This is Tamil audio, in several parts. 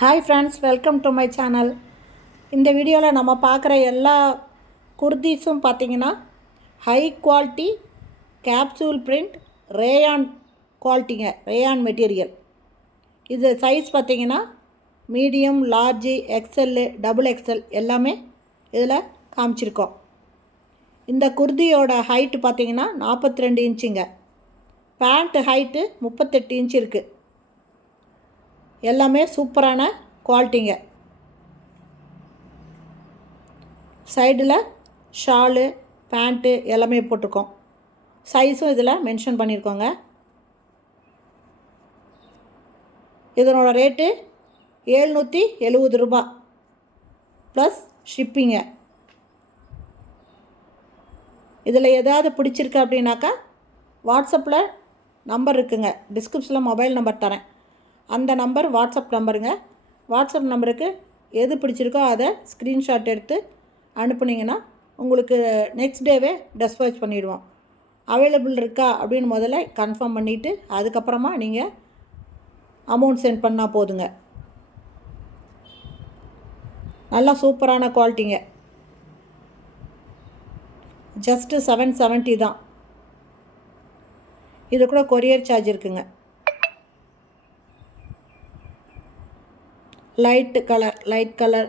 Hi friends, welcome to my channel. இந்த வீடியோவில் நம்ம பார்க்குற எல்லா குர்தீஸும் பார்த்திங்கன்னா high quality capsule print rayon குவாலிட்டிங்க, ரேயான் மெட்டீரியல். இது சைஸ் பார்த்திங்கன்னா medium, large, XL, double XL எல்லாமே இதில் காமிச்சிருக்கோம். இந்த குர்தியோட ஹைட்டு பார்த்திங்கன்னா 42 இன்ச்சுங்க. பேண்ட்டு ஹைட்டு 38 இன்ச்சு இருக்குது. எல்லாமே சூப்பரான குவாலிட்டிங்க. சைடில் ஷாலு, பேண்ட்டு எல்லாமே போட்டிருக்கோம். சைஸும் இதில் மென்ஷன் பண்ணியிருக்கோங்க. இதனோட ரேட்டு 770 ரூபா ப்ளஸ் ஷிப்பிங்க. இதில் எதாவது பிடிச்சிருக்கு அப்படின்னாக்கா வாட்ஸ்அப்பில் நம்பர் இருக்குங்க, டிஸ்கிரிப்ஷனில் மொபைல் நம்பர் தரேன். அந்த நம்பர் வாட்ஸ்அப் நம்பருங்க. வாட்ஸ்அப் நம்பருக்கு எது பிடிச்சிருக்கோ அதை ஸ்க்ரீன்ஷாட் எடுத்து அனுப்புனீங்கன்னா உங்களுக்கு நெக்ஸ்ட் டேவே டெஸ்பேச் பண்ணிவிடுவோம். அவைலபிள் இருக்கா அப்படின்னு முதல்ல கன்ஃபார்ம் பண்ணிவிட்டு அதுக்கப்புறமா நீங்கள் அமௌண்ட் சென்ட் பண்ணால் போதுங்க. நல்லா சூப்பரான குவாலிட்டிங்க. ஜஸ்ட்டு 770 தான். இது கூட கொரியர் சார்ஜ் இருக்குங்க. லைட் கலர்,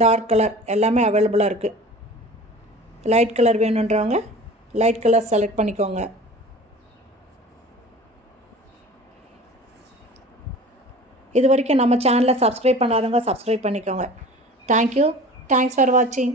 டார்க் கலர் எல்லாமே அவைலபிளாக இருக்குது. லைட் கலர் வேணுன்றவங்க லைட் கலர் செலக்ட் பண்ணிக்கோங்க. இது வரைக்கும் நம்ம சேனலை சப்ஸ்கிரைப் பண்ணாதவங்க சப்ஸ்கிரைப் பண்ணிக்கோங்க. தேங்க்யூ. தேங்க்ஸ் ஃபார் வாட்சிங்.